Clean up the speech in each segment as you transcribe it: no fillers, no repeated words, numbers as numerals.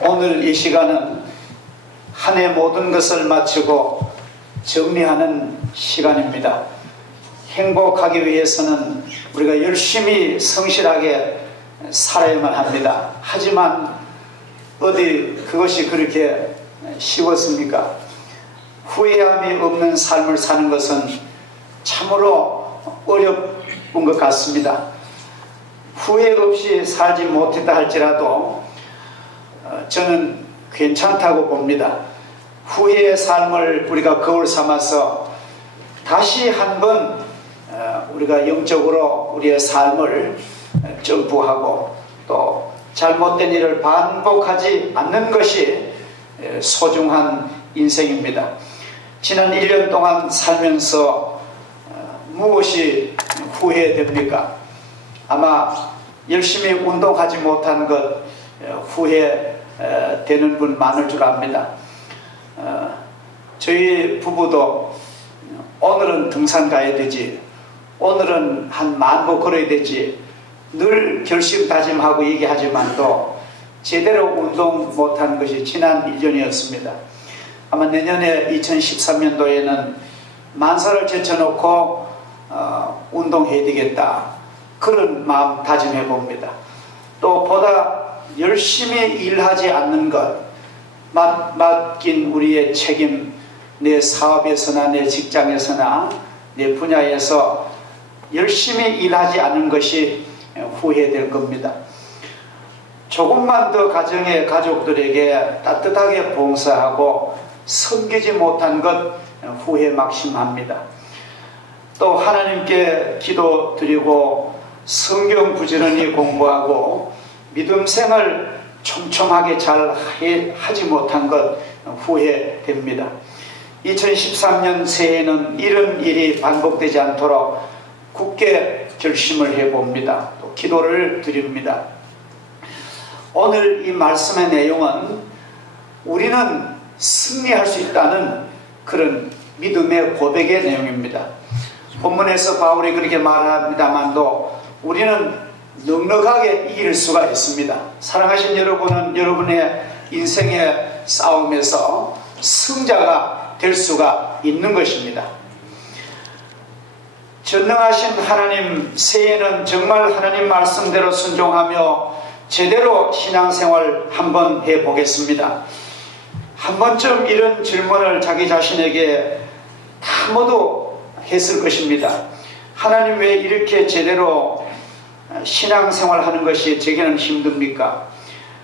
오늘 이 시간은 한 해 모든 것을 마치고 정리하는 시간입니다. 행복하기 위해서는 우리가 열심히 성실하게 살아야만 합니다. 하지만 어디 그것이 그렇게 쉬웠습니까? 후회함이 없는 삶을 사는 것은 참으로 어려운 것 같습니다. 후회 없이 살지 못했다 할지라도 저는 괜찮다고 봅니다. 후회의 삶을 우리가 거울 삼아서 다시 한번 우리가 영적으로 우리의 삶을 점프하고 또 잘못된 일을 반복하지 않는 것이 소중한 인생입니다. 지난 1년 동안 살면서 무엇이 후회됩니까? 아마 열심히 운동하지 못한 것 후회되는 분 많을 줄 압니다. 저희 부부도 오늘은 등산 가야 되지, 오늘은 한 10,000보 걸어야 되지 늘 결심 다짐하고 얘기하지만도 제대로 운동 못한 것이 지난 1년이었습니다. 아마 내년에 2013년도에는 만사를 제쳐놓고 운동해야 되겠다, 그런 마음 다짐해 봅니다. 또 보다 열심히 일하지 않는 것, 맡긴 우리의 책임, 내 사업에서나 내 직장에서나 내 분야에서 열심히 일하지 않은 것이 후회될 겁니다. 조금만 더 가정의 가족들에게 따뜻하게 봉사하고 섬기지 못한 것 후회 막심합니다. 또 하나님께 기도드리고 성경 부지런히 공부하고 믿음생을 촘촘하게 잘 하지 못한 것 후회됩니다. 2013년 새해에는 이런 일이 반복되지 않도록 굳게 결심을 해봅니다. 또 기도를 드립니다. 오늘 이 말씀의 내용은 우리는 승리할 수 있다는 그런 믿음의 고백의 내용입니다. 본문에서 바울이 그렇게 말합니다만도 우리는 넉넉하게 이길 수가 있습니다. 사랑하신 여러분은 여러분의 인생의 싸움에서 승자가 될 수가 있는 것입니다. 전능하신 하나님, 새해에는 정말 하나님 말씀대로 순종하며 제대로 신앙생활 한번 해보겠습니다. 한 번쯤 이런 질문을 자기 자신에게 다 모두 했을 것입니다. 하나님, 왜 이렇게 제대로 신앙생활 하는 것이 제게는 힘듭니까?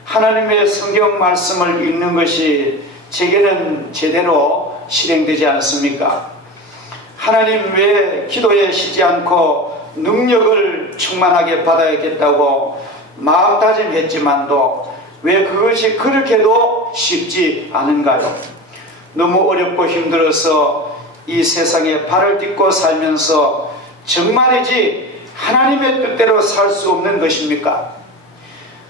하나님의 성경 말씀을 읽는 것이 제게는 제대로 실행되지 않습니까? 하나님, 왜 기도에 쉬지 않고 능력을 충만하게 받아야겠다고 마음다짐했지만도 왜 그것이 그렇게도 쉽지 않은가요? 너무 어렵고 힘들어서 이 세상에 발을 딛고 살면서 정말이지 하나님의 뜻대로 살 수 없는 것입니까?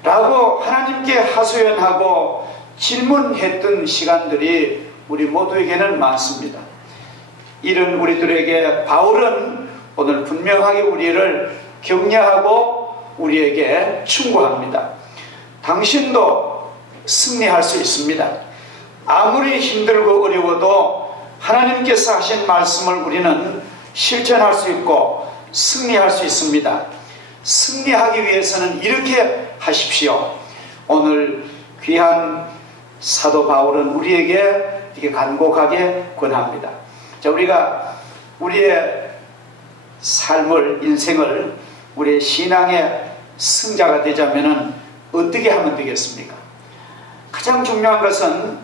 라고 하나님께 하소연하고 질문했던 시간들이 우리 모두에게는 많습니다. 이런 우리들에게 바울은 오늘 분명하게 우리를 격려하고 우리에게 충고합니다. 당신도 승리할 수 있습니다. 아무리 힘들고 어려워도 하나님께서 하신 말씀을 우리는 실천할 수 있고 승리할 수 있습니다. 승리하기 위해서는 이렇게 하십시오. 오늘 귀한 사도 바울은 우리에게 이렇게 간곡하게 권합니다. 자, 우리가 우리의 삶을, 인생을, 우리의 신앙의 승자가 되자면은 어떻게 하면 되겠습니까? 가장 중요한 것은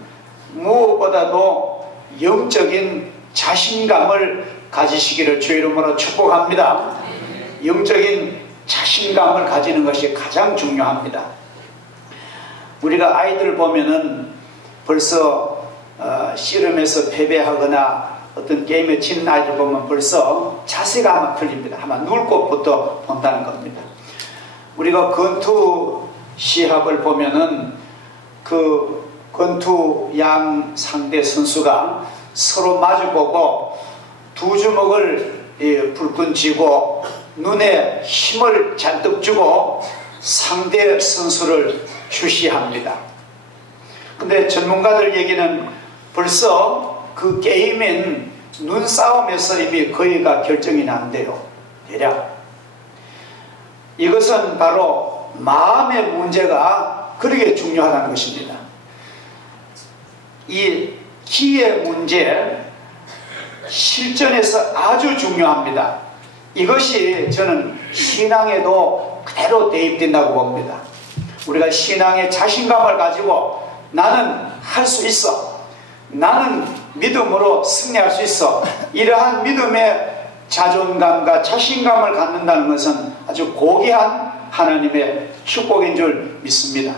무엇보다도 영적인 자신감을 가지시기를 주의 이름으로 축복합니다. 영적인 자신감을 가지는 것이 가장 중요합니다. 우리가 아이들 보면은 벌써 씨름에서 패배하거나 어떤 게임에 지는 아이들 보면 벌써 자세가 아마 틀립니다. 아마 누울 곳부터 본다는 겁니다. 우리가 권투 시합을 보면은 그 권투 양 상대 선수가 서로 마주보고 두 주먹을 불끈 쥐고 눈에 힘을 잔뜩 주고 상대 선수를 주시합니다. 근데 전문가들 얘기는 벌써 그 게임인 눈싸움에서 이미 거의가 결정이 난대요. 대략. 이것은 바로 마음의 문제가 그렇게 중요하다는 것입니다. 이 기의 문제, 실전에서 아주 중요합니다. 이것이 저는 신앙에도 그대로 대입된다고 봅니다. 우리가 신앙의 자신감을 가지고 나는 할 수 있어, 나는 믿음으로 승리할 수 있어, 이러한 믿음의 자존감과 자신감을 갖는다는 것은 아주 고귀한 하나님의 축복인 줄 믿습니다.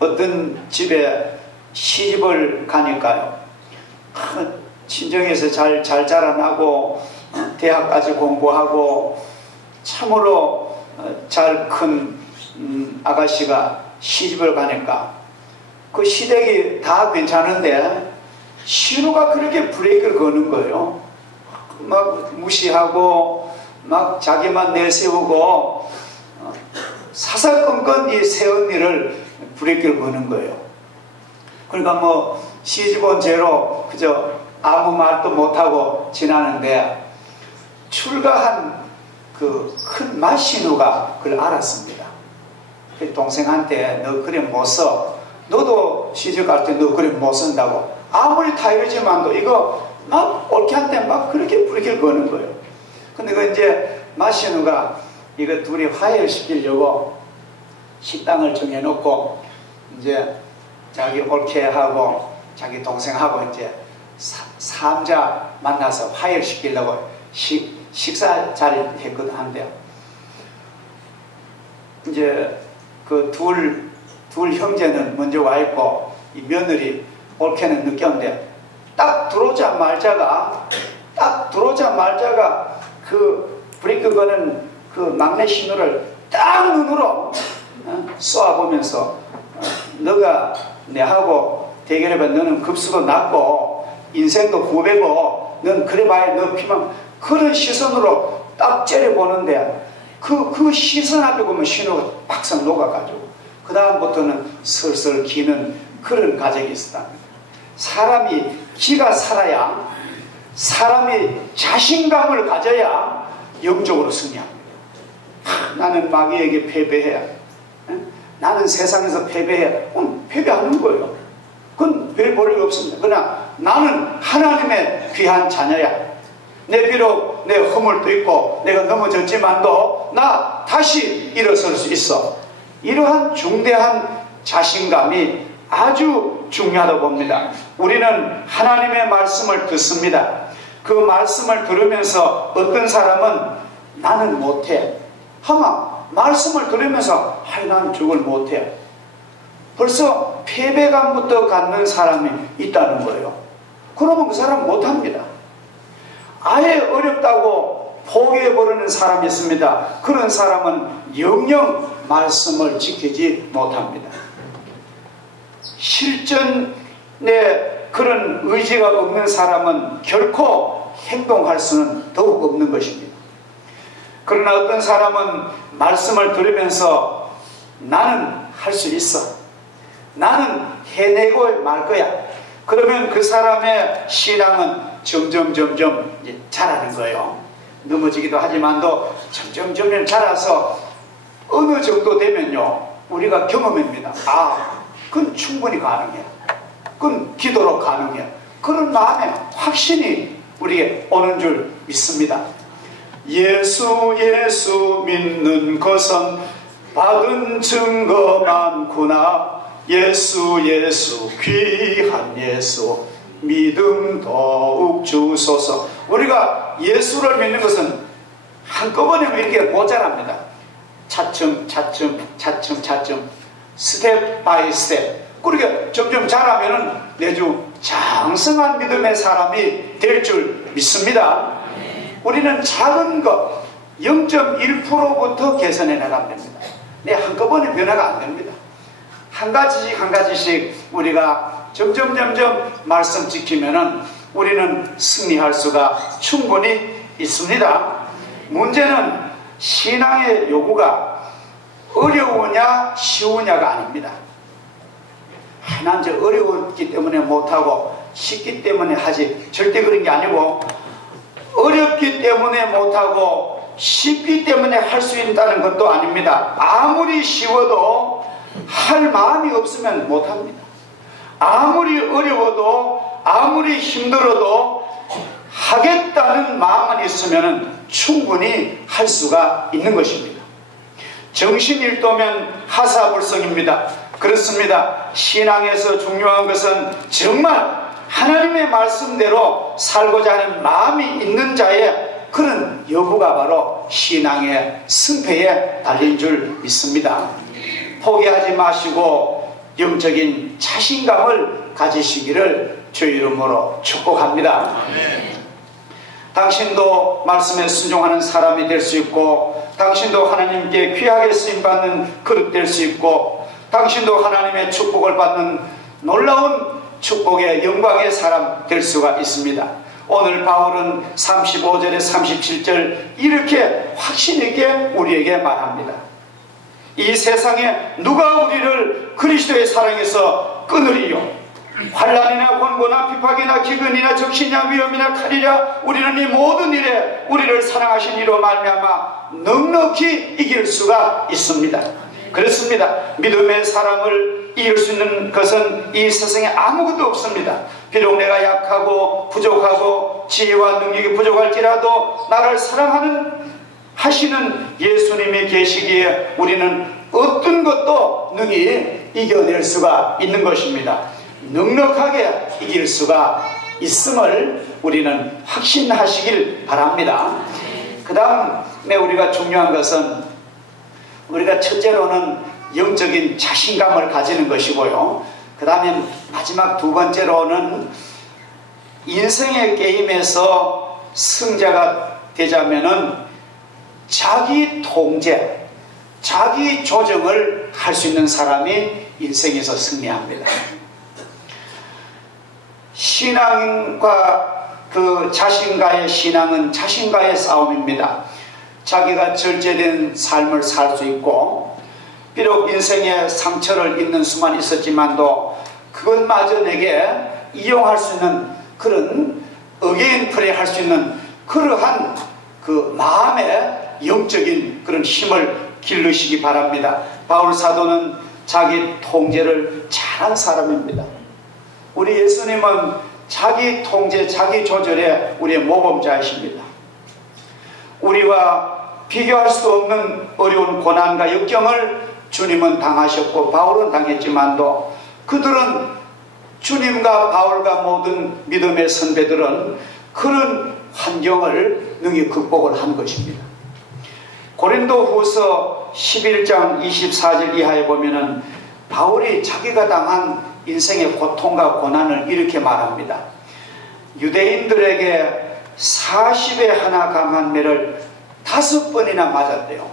어떤 집에 시집을 가니까요, 친정에서 잘 자라나고 대학까지 공부하고 참으로 잘 큰 아가씨가 시집을 가니까 그 시댁이 다 괜찮은데 신우가 그렇게 브레이크를 거는 거예요. 막 무시하고 막 자기만 내세우고 사사건건 이 새언니를 브레이크를 거는 거예요. 그러니까 뭐 시집 온 죄로 그저 아무 말도 못하고 지나는데 출가한 그 큰 맏신우가 그걸 알았습니다. 그 동생한테 너 그래 못 써, 너도 시집 갈 때 너 그래 못 쓴다고 아무리 타이르지만도 이거 막 옳게 한테 막 그렇게 브레이크를 거는 거예요. 근데 그 이제 맏신우가 이거 둘이 화해를 시키려고 식당을 정해놓고 이제 자기 옳게 하고 자기 동생하고 이제 삼자 만나서 화해를 시키려고 식사 자리를 했거든. 한대요. 이제 그 둘 형제는 먼저 와 있고 이 며느리 옳게는 늦게 온대. 딱 들어오자마자가 그 브레이크 거는 그 막내 신우를 딱 눈으로 쏘아보면서 너가 내하고 대결해봐. 너는 급수도 낮고 인생도 후배고 넌 그래봐야 너 피만, 그런 시선으로 딱 째려보는데 그 시선 앞에 보면 신우가 박상 녹아가지고 그 다음부터는 슬슬 기는 그런 과정이 있었답니다. 사람이 기가 살아야, 사람이 자신감을 가져야 영적으로 승리합니다. 나는 마귀에게 패배해야, 나는 세상에서 패배해야, 패배하는 거예요. 그건 별 볼일 없습니다. 그러나 나는 하나님의 귀한 자녀야. 내 비록 내 허물도 있고 내가 넘어졌지만도 나 다시 일어설 수 있어. 이러한 중대한 자신감이 아주 중요하다고 봅니다. 우리는 하나님의 말씀을 듣습니다. 그 말씀을 들으면서 어떤 사람은 나는 못해, 하마 말씀을 들으면서 나는 저걸 못해, 벌써 패배감부터 갖는 사람이 있다는 거예요. 그러면 그 사람은 못합니다. 아예 어렵다고 포기해버리는 사람이 있습니다. 그런 사람은 영영 말씀을 지키지 못합니다. 실전에 그런 의지가 없는 사람은 결코 행동할 수는 더욱 없는 것입니다. 그러나 어떤 사람은 말씀을 들으면서 나는 할 수 있어, 나는 해내고 말 거야. 그러면 그 사람의 신앙은 점점 자라는 거예요. 넘어지기도 하지만도 점점 자라서 어느 정도 되면요, 우리가 경험합니다. 그건 충분히 가능해, 그건 기도로 가능해. 그런 마음에 확신이 우리에게 오는 줄 믿습니다. 예수 믿는 것은 받은 증거 많구나. 예수 귀한 예수 믿음 더욱 주소서. 우리가 예수를 믿는 것은 한꺼번에 이렇게 못 자랍니다. 차츰 스텝 바이 스텝 그렇게 점점 자라면은 내주 장성한 믿음의 사람이 될 줄 믿습니다. 우리는 작은 것 0.1%부터 개선해 나가면 됩니다. 한꺼번에 변화가 안 됩니다. 한 가지씩 우리가 점점 말씀 지키면은 우리는 승리할 수가 충분히 있습니다. 문제는 신앙의 요구가 어려우냐 쉬우냐가 아닙니다. 편한지 어려웠기 때문에 못하고 쉽기 때문에 하지, 절대 그런 게 아니고 어렵기 때문에 못하고 쉽기 때문에 할 수 있다는 것도 아닙니다. 아무리 쉬워도 할 마음이 없으면 못합니다. 아무리 어려워도 아무리 힘들어도 하겠다는 마음만 있으면 충분히 할 수가 있는 것입니다. 정신일도면 하사불성입니다. 그렇습니다. 신앙에서 중요한 것은 정말 하나님의 말씀대로 살고자 하는 마음이 있는 자의 그런 여부가 바로 신앙의 승패에 달린 줄 믿습니다. 포기하지 마시고 영적인 자신감을 가지시기를 주의 이름으로 축복합니다. 당신도 말씀에 순종하는 사람이 될 수 있고, 당신도 하나님께 귀하게 쓰임받는 그릇 될 수 있고, 당신도 하나님의 축복을 받는 놀라운 축복의 영광의 사람 될 수가 있습니다. 오늘 바울은 35절에 37절 이렇게 확신 있게 우리에게 말합니다. 이 세상에 누가 우리를 그리스도의 사랑에서 끊으리요? 환난이나 권고나 비박이나 기근이나 적신이나 위험이나 칼이라 우리는 이 모든 일에 우리를 사랑하신 이로 말미암아 넉넉히 이길 수가 있습니다. 그렇습니다. 믿음의 사람을 이길 수 있는 것은 이 세상에 아무것도 없습니다. 비록 내가 약하고 부족하고 지혜와 능력이 부족할지라도 나를 하시는 예수님이 계시기에 우리는 어떤 것도 능히 이겨낼 수가 있는 것입니다. 넉넉하게 이길 수가 있음을 우리는 확신하시길 바랍니다. 그 다음에 우리가 중요한 것은 우리가 첫째로는 영적인 자신감을 가지는 것이고요. 그 다음에 마지막 두 번째로는 인생의 게임에서 승자가 되자면은 자기 통제, 자기 조정을 할 수 있는 사람이 인생에서 승리합니다. 신앙과 그 자신과의 신앙은 자신과의 싸움입니다. 자기가 절제된 삶을 살 수 있고, 비록 인생에 상처를 입는 수만 있었지만도 그것마저 내게 이용할 수 있는 그런 어게인 플레이 할 수 있는 그러한 그 마음의 영적인 그런 힘을 기르시기 바랍니다. 바울 사도는 자기 통제를 잘한 사람입니다. 우리 예수님은 자기 통제, 자기 조절에 우리의 모범자이십니다. 우리와 비교할 수 없는 어려운 고난과 역경을 주님은 당하셨고 바울은 당했지만도 그들은 주님과 바울과 모든 믿음의 선배들은 그런 환경을 능히 극복을 한 것입니다. 고린도후서 11장 24절 이하에 보면은 바울이 자기가 당한 인생의 고통과 고난을 이렇게 말합니다. 유대인들에게 40에 하나 강한 매를 5번이나 맞았대요.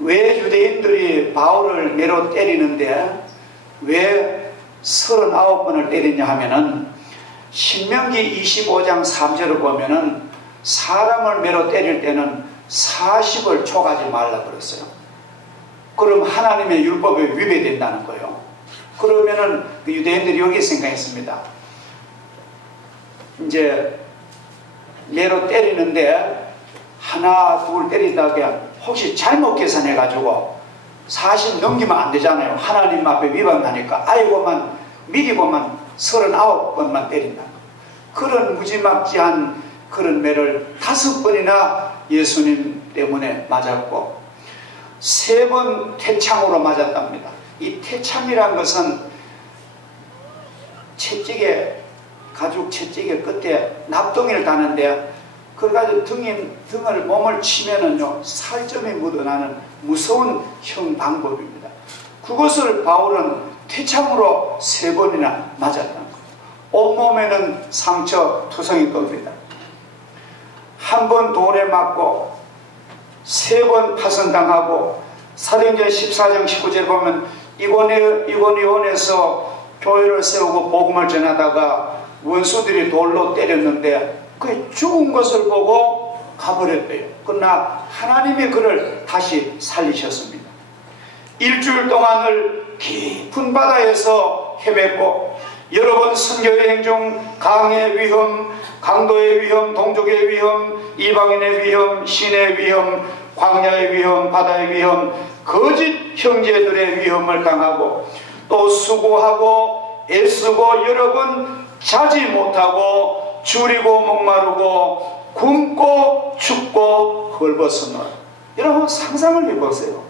왜 유대인들이 바울을 매로 때리는데 왜 39번을 때리냐 하면은 신명기 25장 3절을 보면은 사람을 매로 때릴 때는 40을 초가지 말라 그랬어요. 그럼 하나님의 율법에 위배된다는 거예요. 그러면은 그 유대인들이 여기 생각했습니다. 이제 매로 때리는데 하나 둘 때리다가 혹시 잘못 계산해가지고 40 넘기면 안 되잖아요. 하나님 앞에 위반하니까 아이고만 미리고만 39번만 때린다. 그런 무지막지한 그런 매를 5번이나 예수님 때문에 맞았고 3번 태창으로 맞았답니다. 이 태창이란 것은 채찍에 가죽 채찍의 끝에 납덩이를 다는데 그걸 가지고 등을 몸을 치면은요 살점이 묻어나는 무서운 형 방법입니다. 그것을 바울은 태창으로 3번이나 맞았던 거예요. 온몸에는 상처 투성이 겁니다. 한 번 돌에 맞고 3번 파선당하고 사도행전 14장 19절 보면 이고니온에서 교회를 세우고 복음을 전하다가 원수들이 돌로 때렸는데 그 죽은 것을 보고 가버렸대요. 그러나 하나님이 그를 다시 살리셨습니다. 일주일 동안을 깊은 바다에서 헤맸고 여러 번 선교여행 중 강의 위험, 강도의 위험, 동족의 위험, 이방인의 위험, 신의 위험, 광야의 위험, 바다의 위험, 거짓 형제들의 위험을 당하고 또 수고하고 애쓰고 여러 번 자지 못하고 줄이고 목마르고 굶고 춥고 헐벗으노라. 여러분 상상을 해보세요.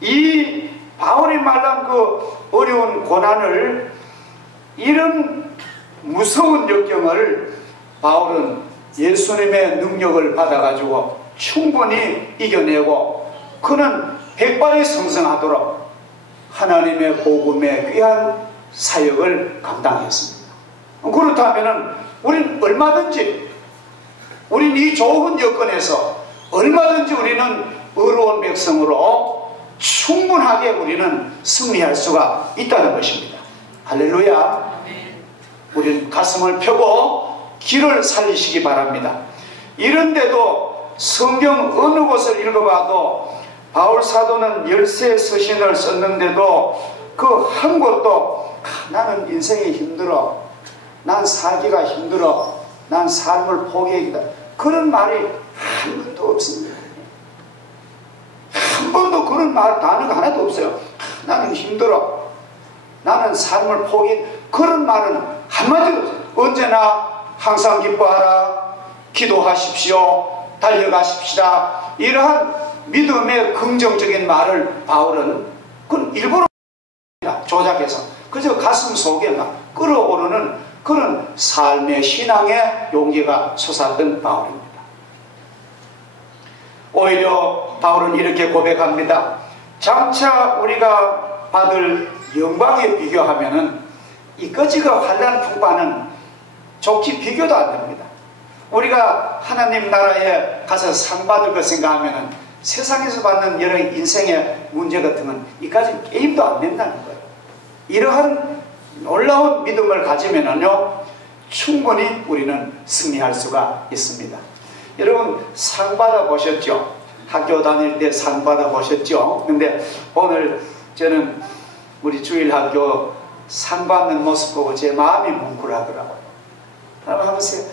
이 바울이 말한 그 어려운 고난을, 이런 무서운 역경을 바울은 예수님의 능력을 받아가지고 충분히 이겨내고 그는 백발이 성성하도록 하나님의 복음의 귀한 사역을 감당했습니다. 그렇다면 우리는 얼마든지, 우리는 이 좋은 여건에서 얼마든지 우리는 의로운 백성으로 충분하게 우리는 승리할 수가 있다는 것입니다. 할렐루야. 우리는 가슴을 펴고 길을 살리시기 바랍니다. 이런데도 성경 어느 곳을 읽어봐도 바울 사도는 13 서신을 썼는데도 그 한 곳도 나는 인생이 힘들어, 난 살기가 힘들어, 난 삶을 포기하기다, 그런 말이 한 번도 없습니다. 한 번도 그런 말, 단어가 하나도 없어요. 나는 힘들어, 나는 삶을 포기, 그런 말은 한마디도 없어요. 언제나 항상 기뻐하라, 기도하십시오, 달려가십시다, 이러한 믿음의 긍정적인 말을 바울은 그건 일부러 조작해서 그저 가슴 속에 막 끓어오르는 그런 삶의 신앙의 용기가 솟았던 바울입니다. 오히려 바울은 이렇게 고백합니다. 장차 우리가 받을 영광에 비교하면은 이 거지가 환난 풍파는 좋게 비교도 안 됩니다. 우리가 하나님 나라에 가서 상 받을 것 생각하면은 세상에서 받는 여러 인생의 문제 같은 건 이까지 게임도 안 된다는 거예요. 이러한 놀라운 믿음을 가지면은요, 충분히 우리는 승리할 수가 있습니다. 여러분 상 받아 보셨죠? 학교 다닐 때 상 받아 보셨죠? 근데 오늘 저는 우리 주일학교 상 받는 모습 보고 제 마음이 뭉클하더라고요. 한번 보세요.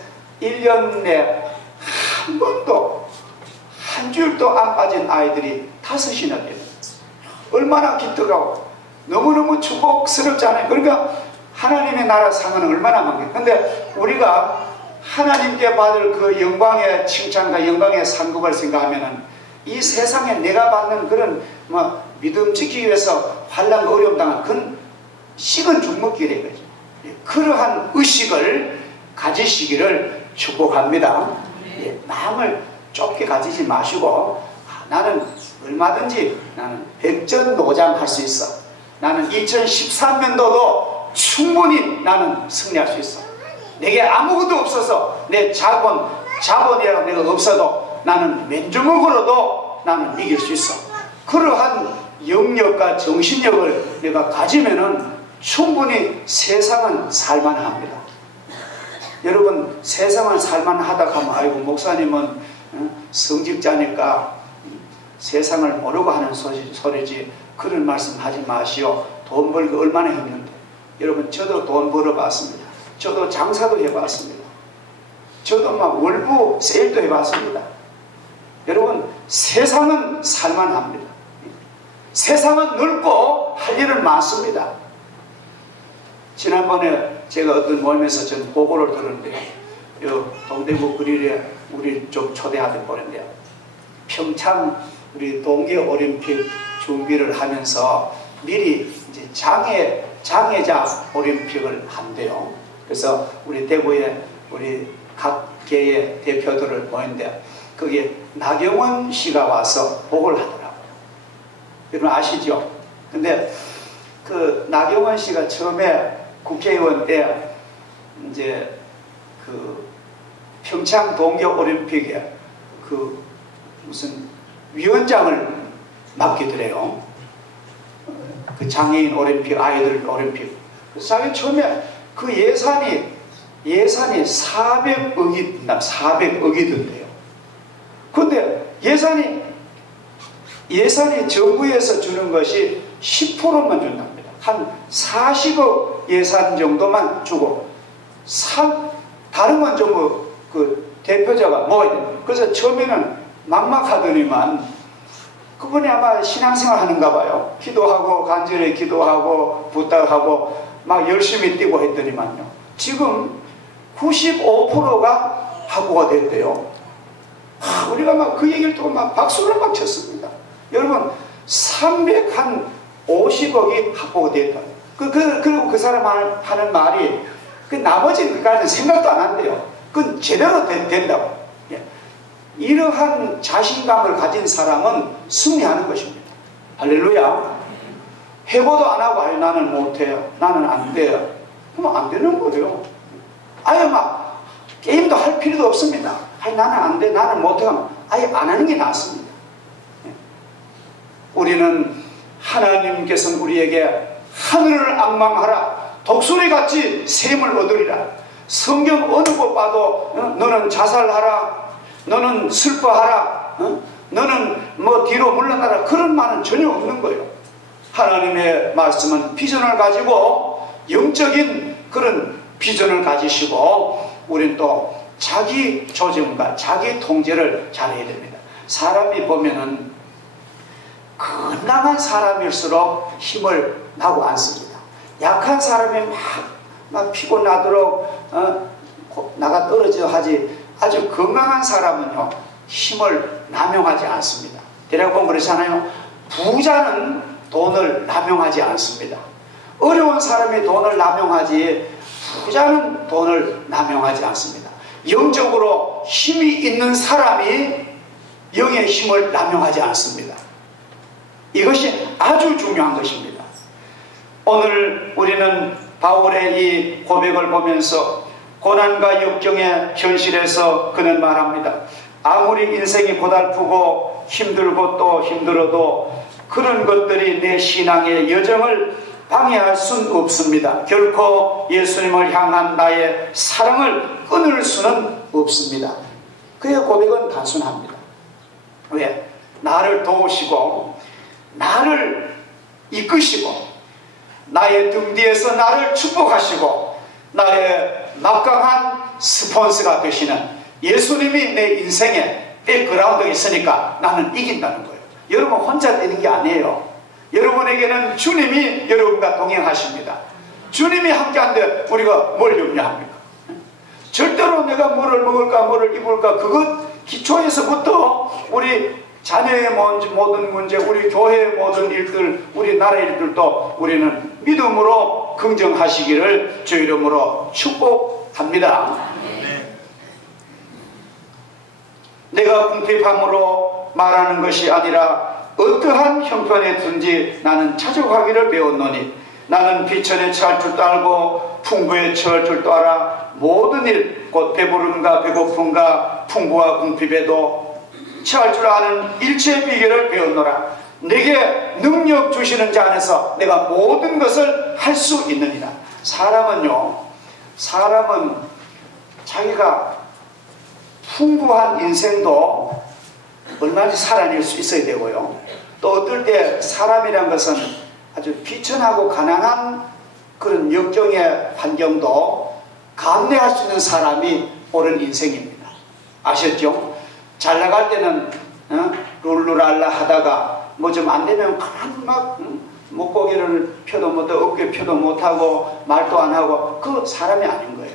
1년 내 한 번도 한 줄도 안 빠진 아이들이 5이나 돼요. 얼마나 기특하고 너무너무 축복스럽잖아요. 그러니까 하나님의 나라 상은 얼마나 많겠어요. 근데 우리가 하나님께 받을 그 영광의 칭찬과 영광의 상급을 생각하면은 이 세상에 내가 받는 그런 믿음 지키기 위해서 환난과 어려움 당한 그건 식은 죽먹기래 거죠. 그러한 의식을 가지시기를 축복합니다. 마음을 좁게 가지지 마시고 나는 얼마든지 나는 백전노장할 수 있어. 나는 2013년도도 충분히 나는 승리할 수 있어. 내게 아무것도 없어서 내 자본이라고 내가 없어도 나는 맨주먹으로도 나는 이길 수 있어. 그러한 영역과 정신력을 내가 가지면은 충분히 세상은 살만합니다. 여러분 세상은 살만하다 하면 아이고 목사님은 성직자니까 세상을 모르고 하는 소리지, 그런 말씀 하지 마시오. 돈 벌기 얼마나 힘든데. 여러분 저도 돈 벌어봤습니다. 저도 장사도 해봤습니다. 저도 막 월부 세일도 해봤습니다. 여러분 세상은 살만합니다. 세상은 넓고 할 일은 많습니다. 지난번에 제가 어떤 모임에서 전 보고를 들었는데 동대구 그릴에 우리 좀 초대하던 보는데 평창 우리 동계올림픽 준비를 하면서 미리 이제 장애자 올림픽을 한대요. 그래서 우리 대구에 우리 각 개의 대표들을 모였는데 거기에 나경원 씨가 와서 보고를 하더라고요. 여러분 아시죠? 근데 그 나경원 씨가 처음에 국회의원 때 이제 그 평창 동계올림픽에 그 무슨 위원장을 맡기더래요. 그 장애인 올림픽, 아이들 올림픽. 그래서 자기 처음에 그 예산이 400억이던데요. 근데 예산이 정부에서 주는 것이 10%만 준답니다. 한 40억 예산 정도만 주고 다른 건 전부 그 대표자가 먹어야 됩니다. 그래서 처음에는 막막하더니만 그분이 아마 신앙생활 하는가 봐요. 기도하고 간절히 기도하고 부탁하고 막 열심히 뛰고 했더니만요, 지금 95%가 확보가 됐대요. 우리가 막 그 얘기를 듣고 막 박수를 막 쳤습니다. 여러분 350억이 확보가 됐다. 그리고 그 사람 하는 말이 그 나머지 그까지는 생각도 안 한대요. 그건 제대로 된다고. 예. 이러한 자신감을 가진 사람은 승리하는 것입니다. 할렐루야. 해보도 안 하고 아니 나는 못해요, 나는 안 돼요, 그러면 안 되는 거예요. 아예 막 게임도 할 필요도 없습니다. 아니 나는 안 돼, 나는 못해 하면 아예 안 하는 게 낫습니다. 예. 우리는 하나님께서는 우리에게 하늘을 앙망하라, 독수리같이 샘을 얻으리라. 성경 어느 곳 봐도 너는 자살하라, 너는 슬퍼하라, 너는 뭐 뒤로 물러나라, 그런 말은 전혀 없는 거예요. 하나님의 말씀은 비전을 가지고 영적인 그런 비전을 가지시고, 우리는 또 자기 조정과 자기 통제를 잘해야 됩니다. 사람이 보면은 건강한 사람일수록 힘을 나고 않습니다. 약한 사람이 막 피곤하도록 나가 떨어져 하지, 아주 건강한 사람은요 힘을 남용하지 않습니다. 대략 보면 그렇잖아요. 부자는 돈을 남용하지 않습니다. 어려운 사람이 돈을 남용하지, 부자는 돈을 남용하지 않습니다. 영적으로 힘이 있는 사람이 영의 힘을 남용하지 않습니다. 이것이 아주 중요한 것입니다. 오늘 우리는 바울의 이 고백을 보면서 고난과 역경의 현실에서 그는 말합니다. 아무리 인생이 고달프고 힘들고 또 힘들어도 그런 것들이 내 신앙의 여정을 방해할 수는 없습니다. 결코 예수님을 향한 나의 사랑을 끊을 수는 없습니다. 그의 고백은 단순합니다. 왜? 나를 도우시고 나를 이끄시고 나의 등 뒤에서 나를 축복하시고 나의 막강한 스폰서가 되시는 예수님이 내 인생에 백그라운드에 있으니까 나는 이긴다는 거예요. 여러분 혼자 되는 게 아니에요. 여러분에게는 주님이 여러분과 동행하십니다. 주님이 함께한데 우리가 뭘 염려합니까? 절대로 내가 뭐를 먹을까 뭐를 입을까, 그것 기초에서부터 우리 자녀의 모든 문제, 우리 교회의 모든 일들, 우리 나라의 일들도 우리는 믿음으로 긍정하시기를 주 이름으로 축복합니다. 내가 궁핍함으로 말하는 것이 아니라 어떠한 형편에든지 나는 차족하기를 배웠노니, 나는 비천에 처할 줄도 알고 풍부에 처할 줄도 알아. 모든 일 곧 배부름과 배고픔과 풍부와 궁핍에도 처할 줄 아는 일체의 비결을 배웠노라. 내게 능력 주시는 자 안에서 내가 모든 것을 할 수 있느니라. 사람은 자기가 풍부한 인생도 얼마든지 살아낼 수 있어야 되고요. 또 어떨 때 사람이란 것은 아주 비천하고 가난한 그런 역경의 환경도 감내할 수 있는 사람이 옳은 인생입니다. 아셨죠? 잘 나갈 때는 룰루랄라 하다가 뭐 좀 안 되면 막 목고개를 펴도 못하고 어깨 펴도 못하고 말도 안 하고, 그 사람이 아닌 거예요.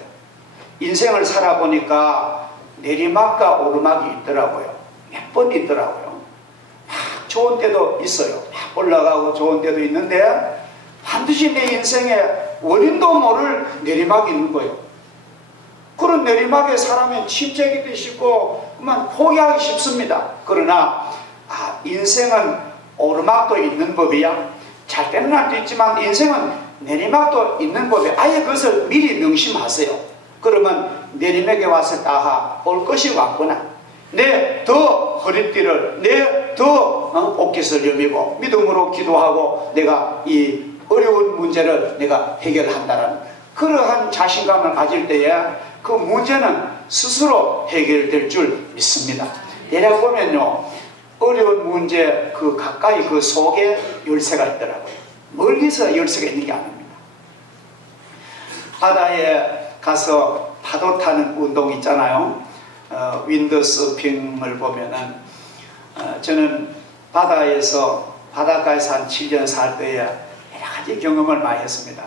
인생을 살아보니까 내리막과 오르막이 있더라고요. 몇 번 있더라고요. 막 좋은 때도 있어요. 막 올라가고 좋은 때도 있는데 반드시 내 인생에 원인도 모를 내리막이 있는 거예요. 그런 내리막에 사람은 침체기도 쉽고 그만 포기하기 쉽습니다. 그러나 인생은 오르막도 있는 법이야. 잘 때는 날도 있지만 인생은 내리막도 있는 법이야. 아예 그것을 미리 명심하세요. 그러면 내리막에 왔을 때 올 것이 왔구나. 내 더 허리띠를, 내 더 옷깃을 여미고 믿음으로 기도하고 내가 이 어려운 문제를 내가 해결한다는 그러한 자신감을 가질 때에 그 문제는 스스로 해결될 줄 믿습니다. 대략 보면요, 어려운 문제 그 가까이 그 속에 열쇠가 있더라고요. 멀리서 열쇠가 있는 게 아닙니다. 바다에 가서 파도 타는 운동 있잖아요. 윈드서핑을 보면은 저는 바닷가에서 한 7년 살 때에 여러 가지 경험을 많이 했습니다.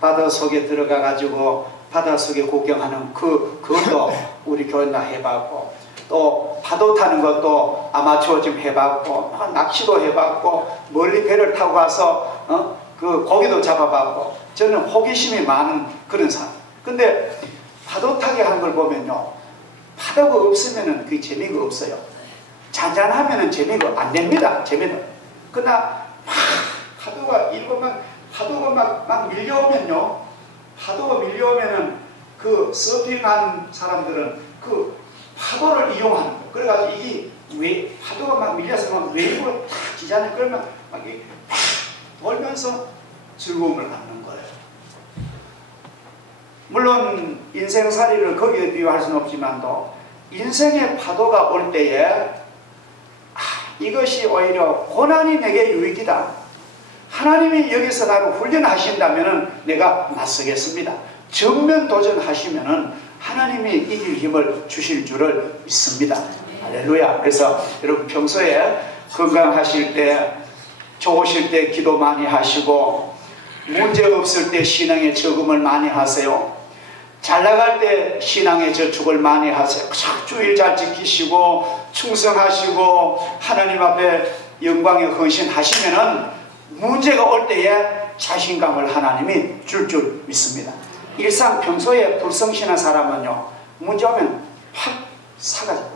바다 속에 들어가 가지고 바다 속에 구경하는 그것도 우리 교회나 해봤고, 또 파도 타는 것도 아마추어 좀 해봤고, 낚시도 해봤고, 멀리 배를 타고 가서 그 고기도 잡아봤고, 저는 호기심이 많은 그런 사람. 근데 파도 타기 하는 걸 보면요, 파도가 없으면은 그게 재미가 없어요. 잔잔하면은 재미가 안 됩니다. 재미는. 그러나 파도가 막 밀려오면요, 파도가 밀려오면은 그 서핑하는 사람들은 그 파도를 이용하는 거예요. 그래가지고 이게 왜 파도가 막 밀려서 막 웨이브로 탁 지잖아요. 그러면 막 이게 팍 돌면서 즐거움을 갖는 거예요. 물론 인생살이를 거기에 비유할 수는 없지만도 인생의 파도가 올 때에 이것이 오히려 고난이 내게 유익이다. 하나님이 여기서 나를 훈련하신다면 내가 맞서겠습니다. 정면 도전하시면 하나님이 이길 힘을 주실 줄을 믿습니다. 할렐루야. 그래서 여러분 평소에 건강하실 때, 좋으실 때 기도 많이 하시고, 문제 없을 때 신앙의 저금을 많이 하세요. 잘 나갈 때 신앙의 저축을 많이 하세요. 주일 잘 지키시고 충성하시고 하나님 앞에 영광에 헌신하시면은 문제가 올 때에 자신감을 하나님이 줄 믿습니다. 일상 평소에 불성실한 사람은요, 문제 오면 확 사라져버려요.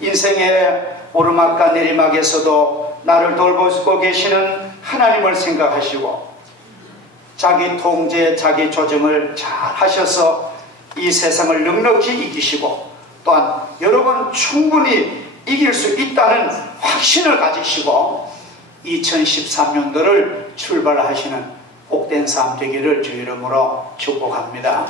인생의 오르막과 내리막에서도 나를 돌보고 계시는 하나님을 생각하시고 자기 통제, 자기 조정을 잘 하셔서 이 세상을 넉넉히 이기시고, 또한 여러분 충분히 이길 수 있다는 확신을 가지시고 2013년도를 출발하시는 복된 삶 되기를 주 이름으로 축복합니다.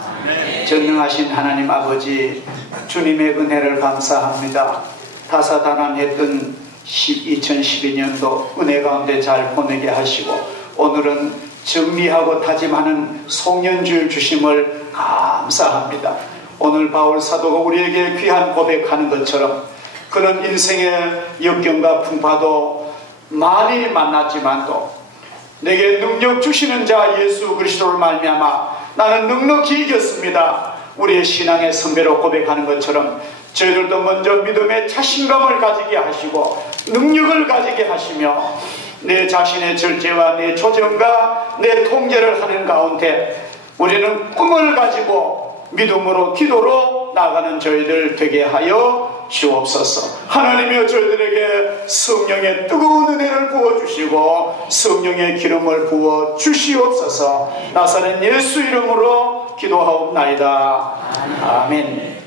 전능하신 하나님 아버지, 주님의 은혜를 감사합니다. 다사다난했던 2012년도 은혜 가운데 잘 보내게 하시고, 오늘은 정리하고 다짐하는 송년주일 주심을 감사합니다. 오늘 바울 사도가 우리에게 귀한 고백하는 것처럼 그는 인생의 역경과 풍파도 많이 만났지만도 내게 능력 주시는 자 예수 그리스도를 말미암아 나는 넉넉히 이겼습니다. 우리의 신앙의 선배로 고백하는 것처럼 저희들도 먼저 믿음의 자신감을 가지게 하시고 능력을 가지게 하시며 내 자신의 절제와 내 조정과 내 통제를 하는 가운데 우리는 꿈을 가지고 믿음으로 기도로 나가는 저희들 되게 하여 주옵소서. 하나님이여, 저희들에게 성령의 뜨거운 은혜를 부어주시고 성령의 기름을 부어 주시옵소서. 나사렛 예수 이름으로 기도하옵나이다. 아멘.